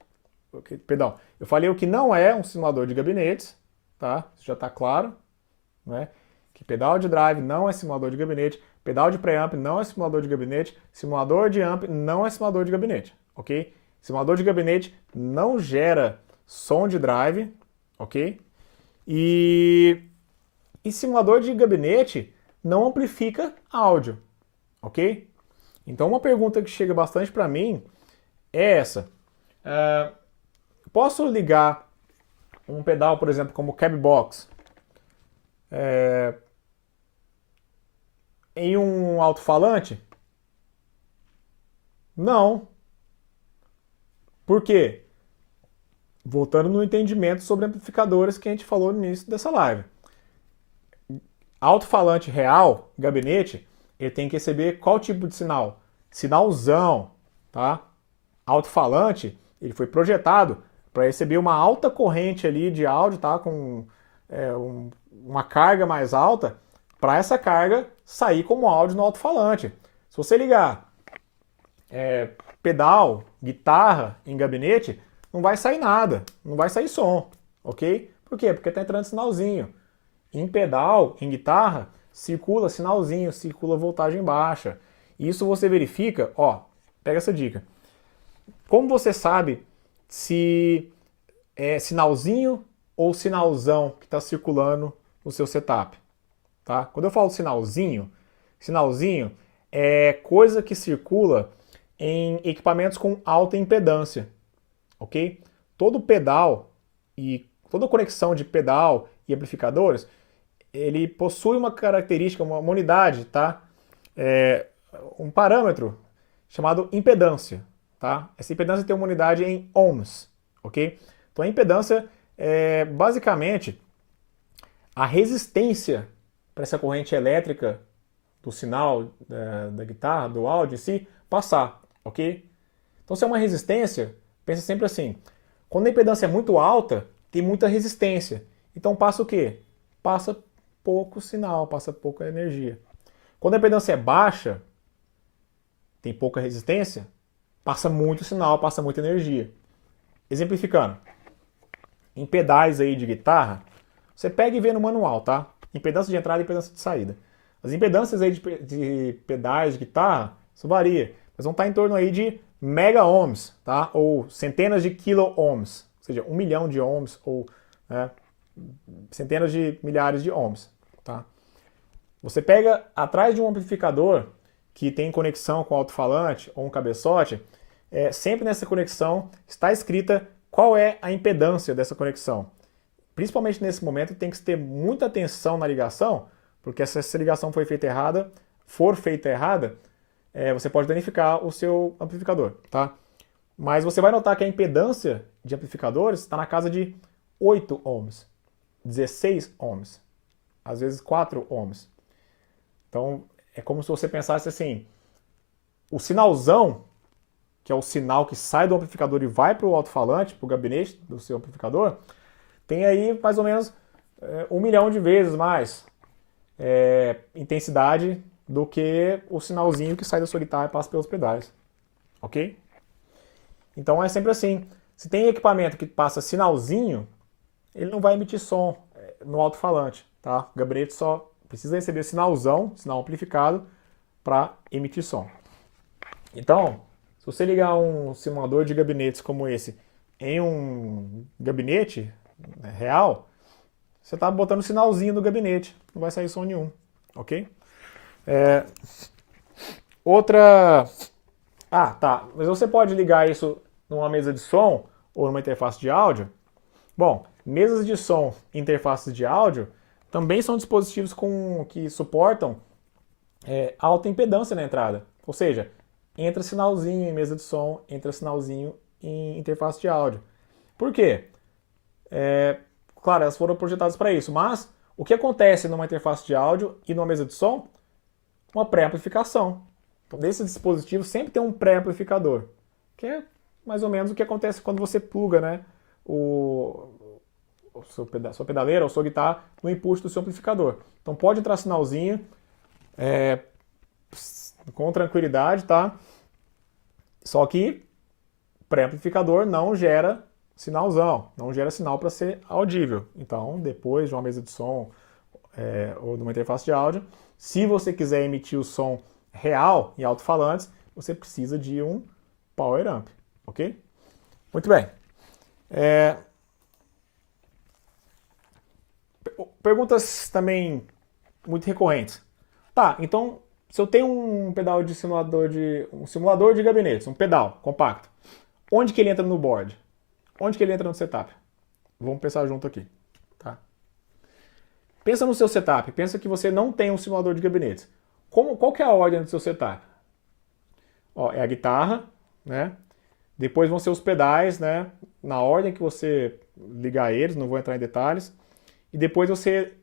Perdão, eu falei o que não é um simulador de gabinetes, tá? Isso já está claro, né? Que pedal de drive não é simulador de gabinete, pedal de preamp não é simulador de gabinete, simulador de amp não é simulador de gabinete, ok? Simulador de gabinete não gera som de drive, ok? E simulador de gabinete não amplifica áudio, ok? Então uma pergunta que chega bastante para mim é essa. Posso ligar um pedal, por exemplo, como Cab Box, em um alto-falante? Não. Por quê? Voltando no entendimento sobre amplificadores que a gente falou no início dessa live. Alto-falante real, gabinete, ele tem que receber qual tipo de sinal? Sinalzão, tá? Alto-falante, ele foi projetado para receber uma alta corrente ali de áudio, tá? Com uma carga mais alta, para essa carga sair como áudio no alto-falante. Se você ligar pedal, guitarra em gabinete, não vai sair nada, não vai sair som, ok? Por quê? Porque está entrando sinalzinho. Em pedal, em guitarra, circula sinalzinho, circula voltagem baixa. Isso você verifica, ó, pega essa dica. Como você sabe se é sinalzinho ou sinalzão que está circulando no seu setup? Tá? Quando eu falo sinalzinho é coisa que circula em equipamentos com alta impedância, ok? Todo pedal e toda conexão de pedal e amplificadores, ele possui uma característica, uma unidade, tá? Um parâmetro chamado impedância, tá? Essa impedância tem uma unidade em ohms, ok? Então a impedância é basicamente a resistência para essa corrente elétrica do sinal da guitarra, do áudio em si, passar, ok? Então se é uma resistência, pensa sempre assim, quando a impedância é muito alta, tem muita resistência. Então passa o quê? Passa pouco sinal, passa pouca energia. Quando a impedância é baixa, tem pouca resistência, passa muito sinal, passa muita energia. Exemplificando, em pedais aí de guitarra, você pega e vê no manual, tá? Impedância de entrada e impedância de saída. As impedâncias aí de pedais de guitarra, isso varia, mas vão estar em torno aí de mega ohms, tá? Ou centenas de kilo ohms, ou seja, 1 milhão de ohms ou centenas de milhares de ohms, tá? Você pega atrás de um amplificador que tem conexão com alto-falante ou um cabeçote, sempre nessa conexão está escrita qual é a impedância dessa conexão. Principalmente nesse momento tem que ter muita atenção na ligação, porque se essa ligação for feita errada, você pode danificar o seu amplificador, tá? Mas você vai notar que a impedância de amplificadores está na casa de 8 ohms, 16 ohms, às vezes 4 ohms. Então é como se você pensasse assim, o sinalzão, que é o sinal que sai do amplificador e vai para o alto-falante, para o gabinete do seu amplificador, tem aí mais ou menos 1 milhão de vezes mais intensidade do que o sinalzinho que sai da sua guitarra e passa pelos pedais, ok? Então é sempre assim, se tem equipamento que passa sinalzinho, ele não vai emitir som no alto-falante, tá? O gabinete só precisa receber sinalzão, sinal amplificado, para emitir som. Então, se você ligar um simulador de gabinetes como esse em um gabinete real, você está botando sinalzinho no gabinete, não vai sair som nenhum, ok? Outra... Ah, tá, mas você pode ligar isso numa mesa de som ou numa interface de áudio? Bom, mesas de som e interfaces de áudio também são dispositivos que suportam alta impedância na entrada. Ou seja, entra sinalzinho em mesa de som, entra sinalzinho em interface de áudio. Por quê? Claro, elas foram projetadas para isso, mas o que acontece numa interface de áudio e numa mesa de som? Uma pré-amplificação. Então, desse dispositivo sempre tem um pré-amplificador, que é mais ou menos o que acontece quando você pluga, né, sua pedaleira ou sua guitarra no input do seu amplificador. Então pode entrar sinalzinho com tranquilidade, tá? Só que pré-amplificador não gera sinalzão, não gera sinal para ser audível. Então, depois de uma mesa de som ou de uma interface de áudio, se você quiser emitir o som real em alto-falantes, você precisa de um power amp, ok? Muito bem. Perguntas também muito recorrentes. Tá, então, se eu tenho um pedal de simulador um simulador de gabinetes, um pedal compacto, onde que ele entra no board? Onde que ele entra no setup? Vamos pensar junto aqui, tá? Pensa no seu setup, pensa que você não tem um simulador de gabinetes. Qual que é a ordem do seu setup? Ó, é a guitarra, né? Depois vão ser os pedais, né? Na ordem que você ligar eles, não vou entrar em detalhes. E depois você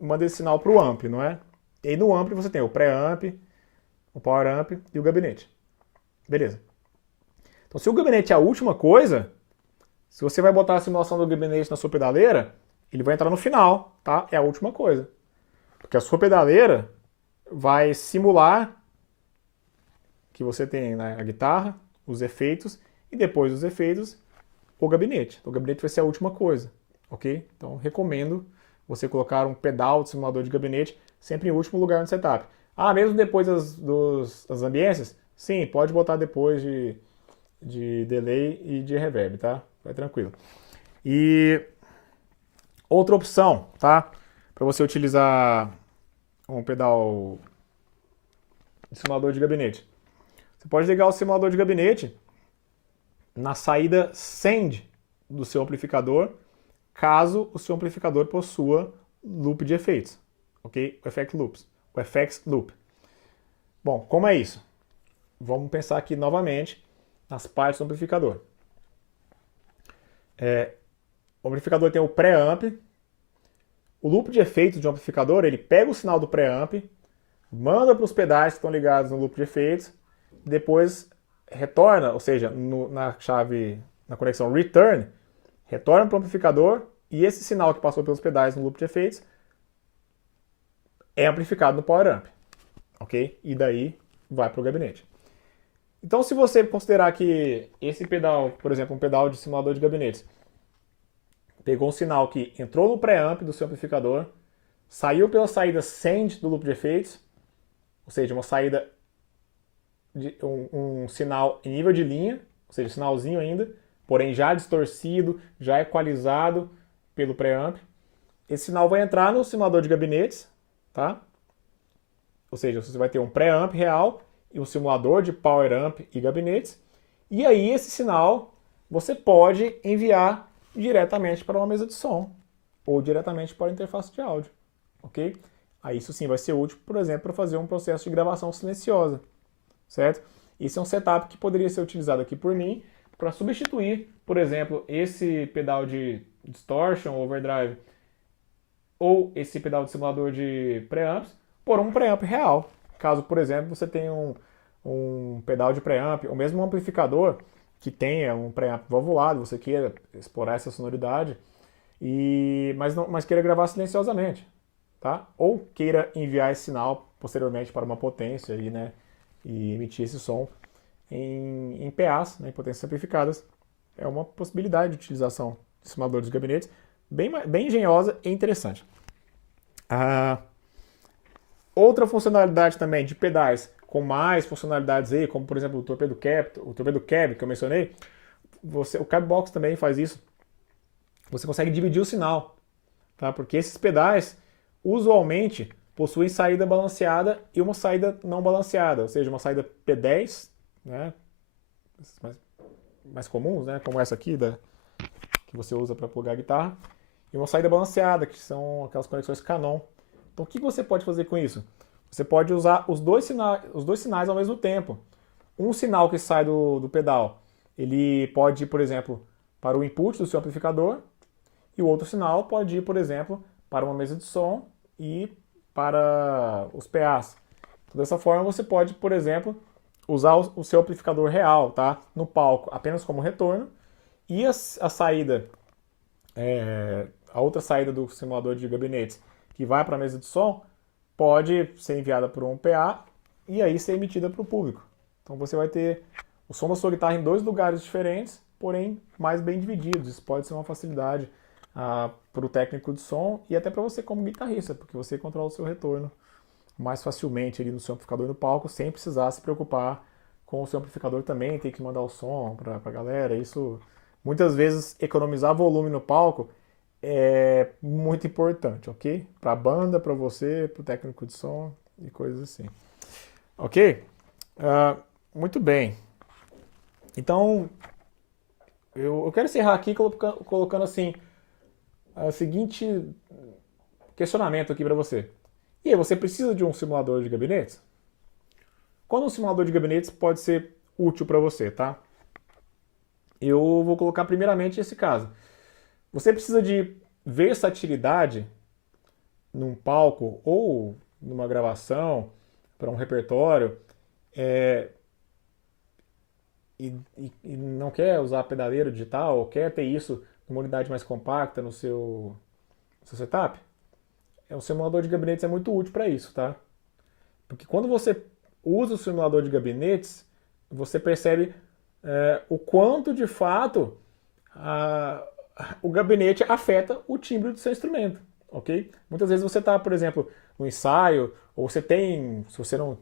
manda esse sinal para o amp, não é? E aí no amp você tem o pré-amp, o power amp e o gabinete. Beleza. Então se o gabinete é a última coisa, se você vai botar a simulação do gabinete na sua pedaleira, ele vai entrar no final, tá? É a última coisa. Porque a sua pedaleira vai simular que você tem, né, a guitarra, os efeitos, e depois dos efeitos, o gabinete. O gabinete vai ser a última coisa, ok? Então recomendo você colocar um pedal de simulador de gabinete sempre em último lugar no setup. Ah, mesmo depois das ambiências? Sim, pode botar depois de delay e de reverb, tá? Vai tranquilo. E outra opção, tá? Para você utilizar um pedal de simulador de gabinete. Você pode ligar o simulador de gabinete na saída send do seu amplificador, caso o seu amplificador possua loop de efeitos, ok? O FX Loop. Bom, como é isso? Vamos pensar aqui novamente nas partes do amplificador. O amplificador tem o pré-amp. O loop de efeitos de um amplificador, ele pega o sinal do pré-amp, manda para os pedais que estão ligados no loop de efeitos, depois retorna, ou seja, na conexão return, retorna para o amplificador e esse sinal que passou pelos pedais no loop de efeitos é amplificado no power amp, ok? E daí vai para o gabinete. Então, se você considerar que esse pedal, por exemplo, um pedal de simulador de gabinetes, pegou um sinal que entrou no pré-amp do seu amplificador, saiu pela saída send do loop de efeitos, ou seja, uma saída de um sinal em nível de linha, ou seja, sinalzinho ainda, porém já distorcido, já equalizado pelo pré-amp. Esse sinal vai entrar no simulador de gabinetes, tá? Ou seja, você vai ter um pré-amp real e um simulador de power amp e gabinetes. E aí esse sinal você pode enviar diretamente para uma mesa de som ou diretamente para a interface de áudio, ok? Aí isso sim vai ser útil, por exemplo, para fazer um processo de gravação silenciosa, certo? Esse é um setup que poderia ser utilizado aqui por mim para substituir, por exemplo, esse pedal de distortion, overdrive, ou esse pedal de simulador de preamps, por um preamp real. Caso, por exemplo, você tenha um pedal de preamp, ou mesmo um amplificador que tenha um preamp valvulado, você queira explorar essa sonoridade, mas queira gravar silenciosamente, tá? Ou queira enviar esse sinal posteriormente para uma potência né, e emitir esse som em PAs, né, em potências amplificadas. É uma possibilidade de utilização de simuladores de gabinetes bem engenhosa e interessante. Outra funcionalidade também de pedais com mais funcionalidades aí, como por exemplo o Torpedo Cab que eu mencionei, o Cab Box também faz isso. Você consegue dividir o sinal, tá? Porque esses pedais usualmente possuem saída balanceada e uma saída não balanceada, ou seja, uma saída P10, né? Mais comuns, né? Como essa aqui que você usa para plugar a guitarra, e uma saída balanceada, que são aquelas conexões Canon. Então o que você pode fazer com isso? Você pode usar os dois sinais ao mesmo tempo. Um sinal que sai do pedal, ele pode ir, por exemplo, para o input do seu amplificador, e o outro sinal pode ir, por exemplo, para uma mesa de som e para os PAs. Então, dessa forma você pode, por exemplo, usar o seu amplificador real, tá? No palco apenas como retorno, e a saída, a outra saída do simulador de gabinetes que vai para a mesa de som pode ser enviada por um PA e aí ser emitida para o público. Então você vai ter o som da sua guitarra em dois lugares diferentes, porém mais bem divididos. Isso pode ser uma facilidade para o técnico de som e até para você como guitarrista, porque você controla o seu retorno mais facilmente ali no seu amplificador no palco, sem precisar se preocupar com o seu amplificador também, tem que mandar o som para a galera. Isso, muitas vezes, economizar volume no palco é muito importante, ok? Para a banda, para você, para o técnico de som e coisas assim. Ok? Muito bem. Então, eu quero encerrar aqui colocando assim, o seguinte questionamento aqui para você. E aí, você precisa de um simulador de gabinetes? Quando um simulador de gabinetes pode ser útil para você, tá? Eu vou colocar primeiramente esse caso. Você precisa de versatilidade num palco ou numa gravação para um repertório e não quer usar pedaleiro digital ou quer ter isso numa unidade mais compacta no seu setup? O simulador de gabinetes é muito útil para isso, tá? Porque quando você usa o simulador de gabinetes, você percebe o quanto de fato o gabinete afeta o timbre do seu instrumento, ok? Muitas vezes você está, por exemplo, no ensaio, ou você tem, se você não,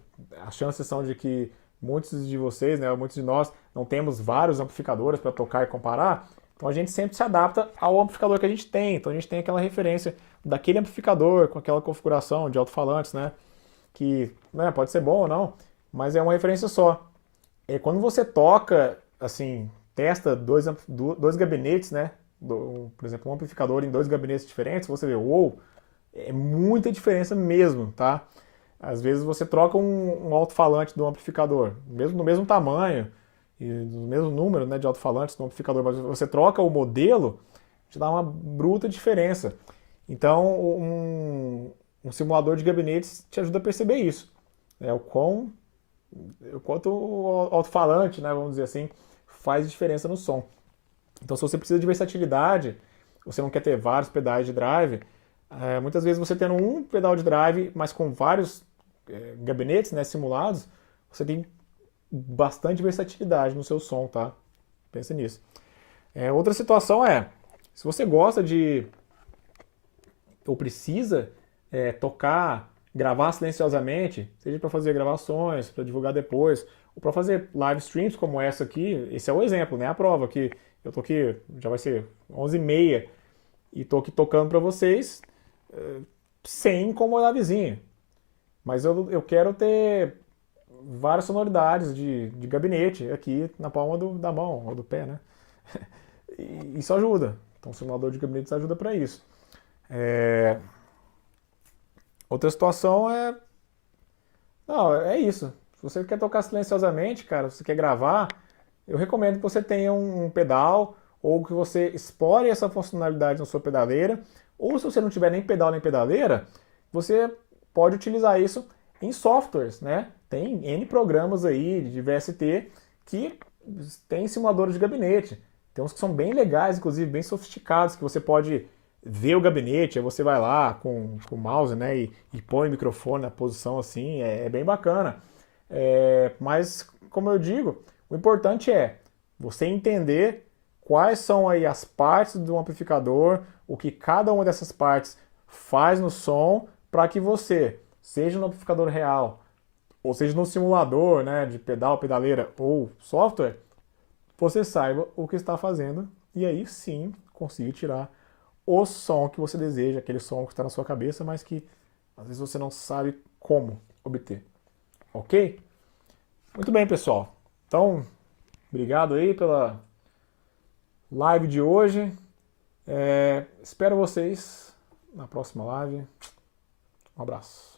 as chances são de que muitos de vocês, né, muitos de nós, não temos vários amplificadores para tocar e comparar, então a gente sempre se adapta ao amplificador que a gente tem, então a gente tem aquela referência daquele amplificador com aquela configuração de alto-falantes, né, que né, pode ser bom ou não, mas é uma referência só. Quando você toca, assim, testa dois gabinetes, né, por exemplo, um amplificador em dois gabinetes diferentes, você vê, uou, é muita diferença mesmo, tá? Às vezes você troca um alto-falante do amplificador, mesmo no mesmo tamanho e no mesmo número, né, de alto-falantes do amplificador, mas você troca o modelo, te dá uma bruta diferença. Então, um simulador de gabinetes te ajuda a perceber isso, né, o quanto o alto-falante, né, vamos dizer assim, faz diferença no som. Então, se você precisa de versatilidade, você não quer ter vários pedais de drive, muitas vezes você tendo um pedal de drive, mas com vários gabinetes, né, simulados, você tem bastante versatilidade no seu som, tá? Pensa nisso. Outra situação se você gosta de, ou precisa tocar, gravar silenciosamente, seja para fazer gravações, para divulgar depois, ou para fazer live streams como essa aqui, esse é o exemplo, né? A prova que eu tô aqui, já vai ser 11h30 e tô aqui tocando para vocês sem incomodar a vizinha. Mas eu quero ter várias sonoridades de gabinete aqui na palma da mão ou do pé, né? E isso ajuda. Então o simulador de gabinetes ajuda para isso. Outra situação não, é isso. Se você quer tocar silenciosamente, cara, se você quer gravar, eu recomendo que você tenha um pedal ou que você explore essa funcionalidade na sua pedaleira. Ou se você não tiver nem pedal nem pedaleira, você pode utilizar isso em softwares, né? Tem N programas aí de VST que tem simuladores de gabinete. Tem uns que são bem legais, inclusive bem sofisticados, que você pode ver o gabinete, aí você vai lá com o mouse, né, e põe o microfone na posição assim, é bem bacana. Mas, como eu digo, o importante é você entender quais são aí as partes do amplificador, o que cada uma dessas partes faz no som, para que você, seja no amplificador real, ou seja no simulador, né, de pedal, pedaleira ou software, você saiba o que está fazendo e aí sim consiga tirar o som que você deseja, aquele som que está na sua cabeça, mas que às vezes você não sabe como obter. Ok? Muito bem, pessoal. Então, obrigado aí pela live de hoje. Espero vocês na próxima live. Um abraço.